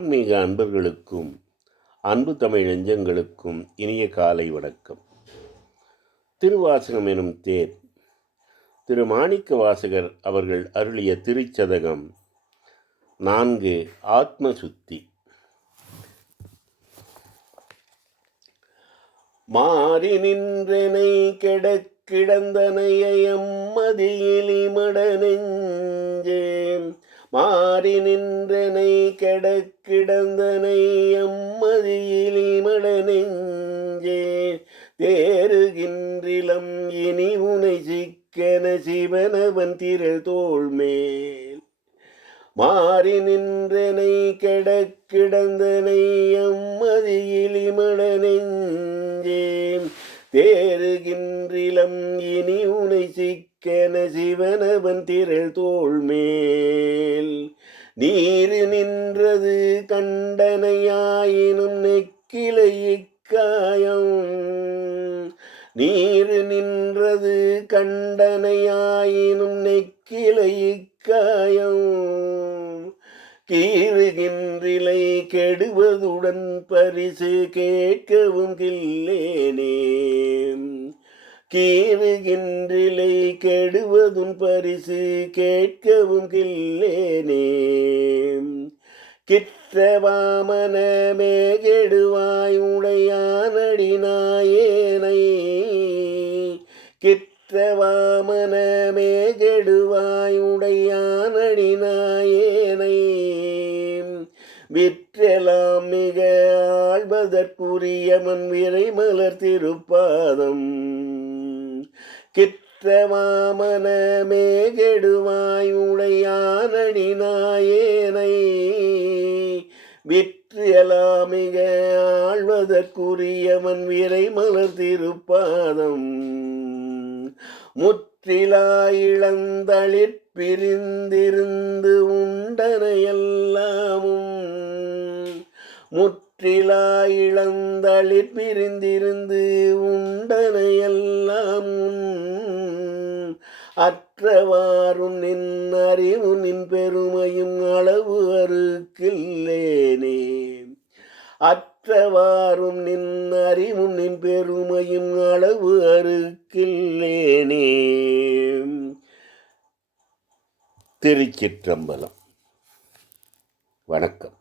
ஆன்மீக அன்பர்களுக்கும் அன்பு தமிழ் நெஞ்சங்களுக்கும் இனிய காலை வணக்கம். திருவாசகம் எனும் தேர் திரு மாணிக்க வாசகர் அவர்கள் அருளிய திருச்சதகம் நான்கு ஆத்ம சுத்தி. மாறி நின்றனை கெடக் கிடந்தனையம் மதியிலி மட நெஞ்சே மாறி நின்றனை கெடக்கிடந்தனை கிடந்தனை எம்மதியிலி தேறுகின்றிலம் இனி உனை சிக்கன சிவனவன் திரள் தோள்மேல். மாறி நின்றனை கெடக்கிடந்தனை கிடந்தனை எம்மதியிலி மட நெஞ்சே இனி உனை சிக்கன சிவனவன் திரள் தோள்மேல். நீர் நின்றது கண்டனையாயினும் நெக்கிலை இக்காயம். நீர் நின்றது கண்டனையாயினும் நெக்கிலை இக்காயம். கீறுகின்றிலை கெடுவதுடன் பரிசு கேட்கவும் கில்லேனே கீறுகின்றிலை கெடுவதும் பரிசு கேட்கவும் கில்லேனே. கிற்றவாமன கெடுவாய் உடையானடி நாயேனை. கிற்றவாமன மேகெடுவாய் உடையானடி நாயேனை. விற்றெலாம் மிக ஆழ்வதற்குரியவன் விரைமலர் திருப்பாதம். கிற்றமாமன மேகெடுவாய் உடையானடி நாயேனை. விற்றியலாமிக ஆழ்வதற்குரியவன் விரை மலர் திருப்பாதம். முற்றிலா இழந்தளிற் பிரிந்திருந்து உண்டனையெல்லாமும். முற்றிலா இழந்தளிற் பிரிந்திருந்து உண்டனையெல்லாம் அற்றவாறும் நின் அறிவு நின் பெருமையும் அளவு அறுக்கில்லேனே. அற்றவாறும் நின் அறிவும் நின் பெருமையும் அளவு அறுக்கில்லேனே. திருச்சிற்றம்பலம். வணக்கம்.